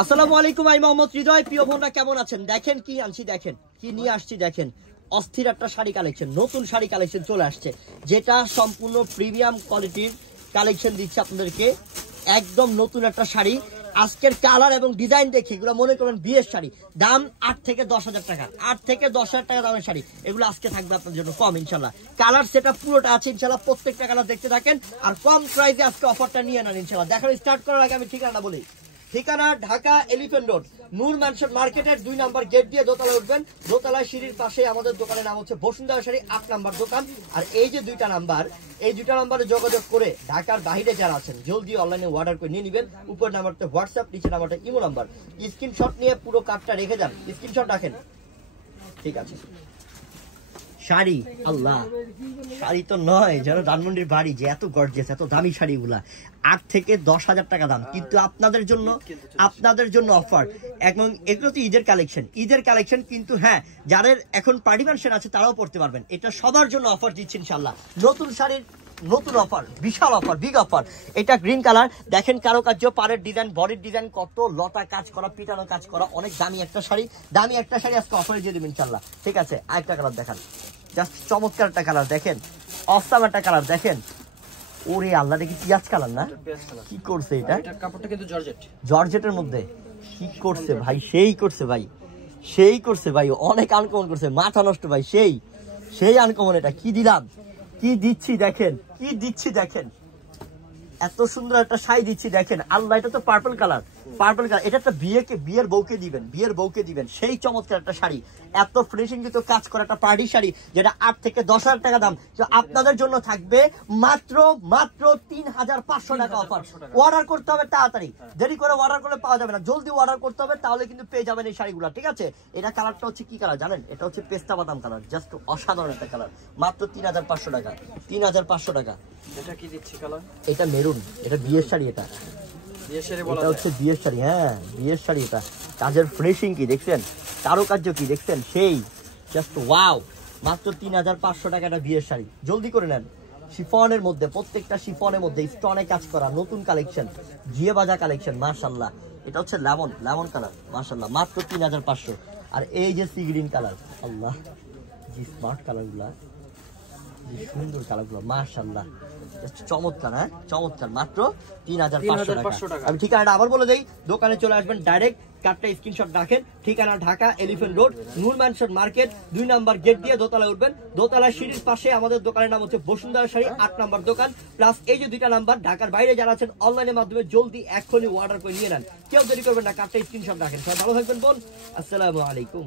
আসসালামু আলাইকুম, আমি মোহাম্মদ হৃদয়। প্রিয় বোনরা কেমন আছেন? দেখেন কি আনছি, দেখেন কি নিয়ে আসছি, দেখেন অস্থির একটা শাড়ি কালেকশন, নতুন শাড়ি কালেকশন চলে আসছে, যেটা সম্পূর্ণ প্রিমিয়াম কোয়ালিটির কালেকশন দিচ্ছে আপনাদেরকে। একদম নতুন একটা শাড়ি, আজকের কালার এবং ডিজাইন দেখে এগুলো মনে করবেন বিয়ের শাড়ি। দাম 8 থেকে 10,000 টাকা, 8 থেকে 10,000 টাকা দামের শাড়ি। এগুলো আজকে থাকবে আপনার জন্য কম ইনশাল্লাহ। কালার সেটা পুরোটা আছে ইনশাল্লাহ, প্রত্যেকটা কালার দেখতে থাকেন আর কম প্রাইসে আজকে অফারটা নিয়ে নেন ইনশাল্লাহ। দেখানো স্টার্ট করার আগে আমি ঠিকানা বলি। ঠিকানা ঢাকা এলিফ্যান্ট রোড, নূর ম্যানশন মার্কেটের 2 নম্বর গেট দিয়ে দোতলায় উঠবেন। দোতলায় সিঁড়ির পাশে আমাদের দোকানের নাম হচ্ছে বসুন্ধরা শাড়ি, 8 নম্বর দোকান। আর এই যে দুইটা নাম্বার, এই দুইটা নাম্বারে যোগাযোগ করে ঢাকার বাইরে যারা আছেন জলদি অনলাইনে অর্ডার করে নিয়ে নেবেন। উপর নাম্বারটা হোয়াটসঅ্যাপ, নিচে নাম্বারটা ইমো নাম্বার। স্ক্রিনশট নিয়ে পুরো কার্ডটা রেখে যান, স্ক্রিনশট রাখেন, ঠিক আছে? শাড়ি, আল্লাহ শাড়ি তো নয় যেন ধানমন্ডির বাড়ি, যে এত গর্জিয়াস এত দামি শাড়িগুলা 8 থেকে 10,000 টাকা দাম। কিন্তু আপনাদের জন্য অফার, এবং এগুলো তো ঈদের কালেকশন কিন্তু হ্যাঁ, যাদের এখন পার্টি ফাংশন আছে তারাও পড়তে পারবেন। এটা সবার জন্য অফার দিচ্ছি ইনশাল্লাহ। নতুন শাড়ির নতুন অফার, বিশাল অফার, বিগ অফার। এটা গ্রিন কালার, দেখেন কারুকার্য, পাড়ের ডিজাইন, বডির ডিজাইন, কত লতা কাজ করা, পিটানো কাজ করা, অনেক দামি একটা শাড়ি। আজকে অফারে দিয়ে দেবেন ইনশাল্লাহ, ঠিক আছে? আরেকটা কালার দেখান, জাস্ট চমৎকার একটা কালার দেখেন, অসাম একটা কালার দেখেন। ওরে আল্লাহ, দেখি পিঁয়াজ কালার না, কি করছে এটা? কাপড়টা কিন্তু জর্জেটের মধ্যে কি করছে ভাই, সেই করছে ভাই, অনেক আনকমন করছে, মাথা নষ্ট ভাই, সেই আনকমন। এটা কি দিলাম, কি দিচ্ছি দেখেন, এত সুন্দর একটা শাড়ি দিচ্ছি দেখেন। আল্লাহ, এটা তো পার্পল কালার, এটা একটা বিয়ের বউকে দিবেন, সেই চমৎকার একটা শাড়ি। এত ফিনিশিং কিন্তু কাজ করা একটা পার্টি শাড়ি, যেটা 8 থেকে 10,000 টাকা দাম। তো আপনাদের জন্য থাকবে মাত্র 3,500 টাকা অফার। অর্ডার করতে হবে তাড়াতাড়ি, দেরি করে অর্ডার করলে পাওয়া যাবে না, জলদি অর্ডার করতে হবে, তাহলে কিন্তু পেয়ে যাবেন এই শাড়িগুলো, ঠিক আছে? এটা কালারটা হচ্ছে কি কালার জানেন? এটা হচ্ছে পেস্তা বাদাম কালার, জাস্ট অসাধারণ একটা কালার। মাত্র 3,500 টাকা, 3,500 টাকা। এটা কি দিচ্ছি কালার? এটা মেরুন, এটা বিয়ের শাড়ি, এটা হচ্ছে বিয়ের শাড়ি, হ্যাঁ বিয়ের শাড়ি। এটা কাজের ফিনিশিং কি দেখছেন, কারুকার্য কি দেখছেন, সেই জাস্ট ওয়াও। মাত্র 3,500 টাকা একটা বিয়ের শাড়ি, জলদি করে নেন। শিফনের মধ্যে, প্রত্যেকটা শিফনের মধ্যে স্টোনে কাজ করা, নতুন কালেকশন, জিয়ে বাজা কালেকশন, মাশাআল্লাহ। এটা হচ্ছে লেমন কালার, মাশাআল্লাহ, মাত্র 3,500। আর এই যে সি গ্রিন কালার, আল্লাহ জি স্মার্ট কালারগুলা, যে সুন্দর কালারগুলো, মাশাআল্লাহ, চমৎকার, হ্যাঁ চমৎকার। মাত্র 3,500 টাকা। আমি ঠিকানাটা আবার বলে দেই, দোকানে চলে আসবেন ডাইরেক্ট, কার্ডটা স্ক্রিনশট রাখেন। ঠিকানা ঢাকা এলিফ্যান্ট রোড, নূর ম্যানশন মার্কেট, 2 নম্বর গেট দিয়ে দোতলায় উঠবেন। দোতলার সিঁড়ির পাশে আমাদের দোকানের নাম হচ্ছে বসুন্ধরা শাড়ি, 8 নম্বর দোকান। প্লাস এই যে দুইটা নাম্বার, ঢাকার বাইরে যারা আছেন অনলাইনের মাধ্যমে জলদি এখনই অর্ডার করে নিয়ে নেন, কেউ দেরি করবেন না, কার্ডটা স্ক্রিনশট রাখেন। সবাই ভালো থাকবেন বোন, আসসালামু আলাইকুম।